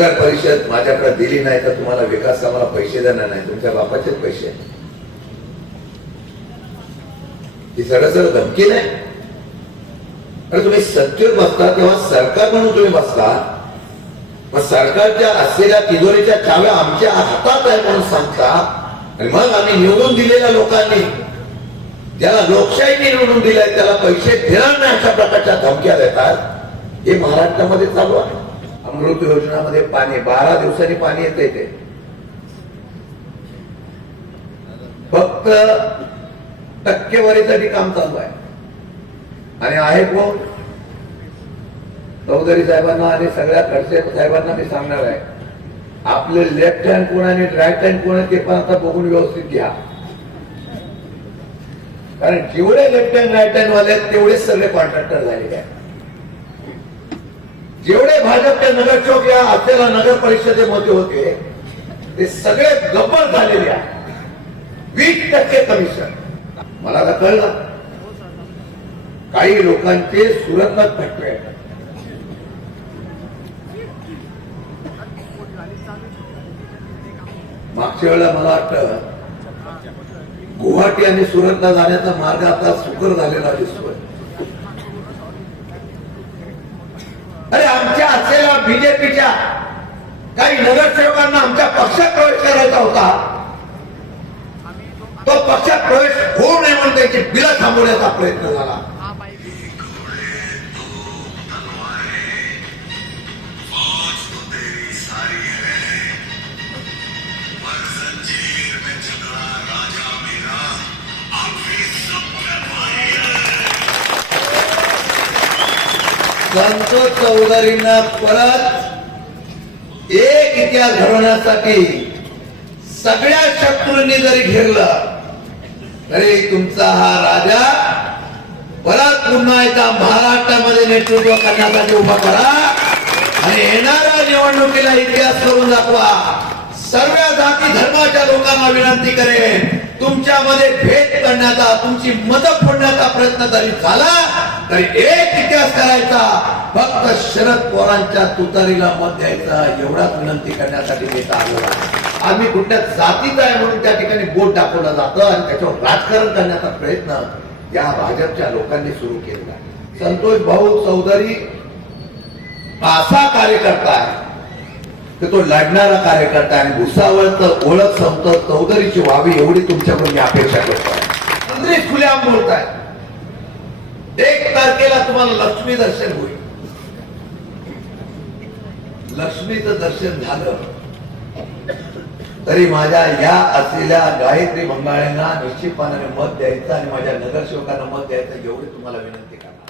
नगर परिषद माझ्याकडे दिली नाही तर तुम्हाला विकास कामाला पैसे देणार नाही, तुमच्या बापाचेच पैसे आहेत. ही सरळ धमकी नाही. अरे तुम्ही सत्तेवर बसता तेव्हा सरकार म्हणून तुम्ही बसता, मग सरकारच्या असलेल्या तिजोरीच्या चाव्या आमच्या हातात आहे म्हणून सांगता, आणि मग आम्ही निवडून दिलेल्या लोकांनी, ज्याला लोकशाहीने निवडून दिलाय त्याला पैसे देणार नाही अशा प्रकारच्या धमक्या देतात. हे महाराष्ट्रामध्ये चालू आहे. अमृत योजनामध्ये पाणी 12 दिवसांनी पाणी येते ते फक्त टक्केवारीसाठी काम चालू आहे. आणि आहे कोण? चौधरी साहेबांना आणि सगळ्या खडसे साहेबांना मी सांगणार आहे, आपले लेफ्ट हँड कोण आणि राईट हँड कोण आहे ते पण आता बघून व्यवस्थित घ्या. कारण जेवढे लेफ्ट हँड राईट हँड वाले आहेत तेवढेच सगळे कॉन्ट्रॅक्टर झालेले आहेत. जेवढे भाजपचे नगरसेवक या असलेल्या नगर परिषदेमध्ये होते ते सगळे गब्बर झालेले आहेत. 20% कमिशन. मला आता कळलं काही लोकांचे सुरतच फटके आहेत. मागच्या वेळेला मला वाटतं गुवाहाटी आणि सुरतला जाण्याचा मार्ग आता सुकर झालेला दिसतोय. अरे आमच्या असलेल्या बीजेपीच्या काही नगरसेवकांना आमच्या पक्षात प्रवेश करायचा होता, तो पक्षात प्रवेश होऊ नये म्हणून त्याची बिलं थांबवण्याचा प्रयत्न झाला. संतोष चौधरींना परत एक इतिहास घडवण्यासाठी सगळ्या शत्रूंनी जरी घेरलं तरी तुमचा हा राजा परत पुन्हा एकदा महाराष्ट्रामध्ये नेतृत्व करण्यासाठी उभा करा आणि येणाऱ्या निवडणुकीला इतिहास करून दाखवा. सर्व जाती धर्माच्या लोकांना विनंती करेन, तुमच्यामध्ये भेद करण्याचा, तुमची मदत फोडण्याचा प्रयत्न जरी झाला तरी एक इतिहास करायचा, फक्त शरद पवारांच्या तुतारीला मत द्यायचा एवढाच विनंती करण्यासाठी देता आलो आहे. आम्ही कुठल्या जातीचा आहे म्हणून त्या ठिकाणी बोट दाखवलं जातं आणि त्याच्यावर राजकारण करण्याचा प्रयत्न या भाजपच्या लोकांनी सुरू केलेला आहे. संतोष भाऊ चौधरी असा कार्यकर्ता आहे की तो लढणारा कार्यकर्ता आहे आणि भुसावळचं ओळख संत चौधरीची व्हावी एवढी तुमच्याकडून मी अपेक्षा करतो. मंत्री खुलेआम बोलताय. 1 तारखेला तुम्हाला लक्ष्मी दर्शन होईल. लक्ष्मीचं दर्शन झालं तरी माझ्या या असलेल्या गायत्री मंगाळ्यांना निश्चितपणाने मत द्यायचं आणि माझ्या नगरसेवकांना मत द्यायचं एवढी तुम्हाला विनंती करणार.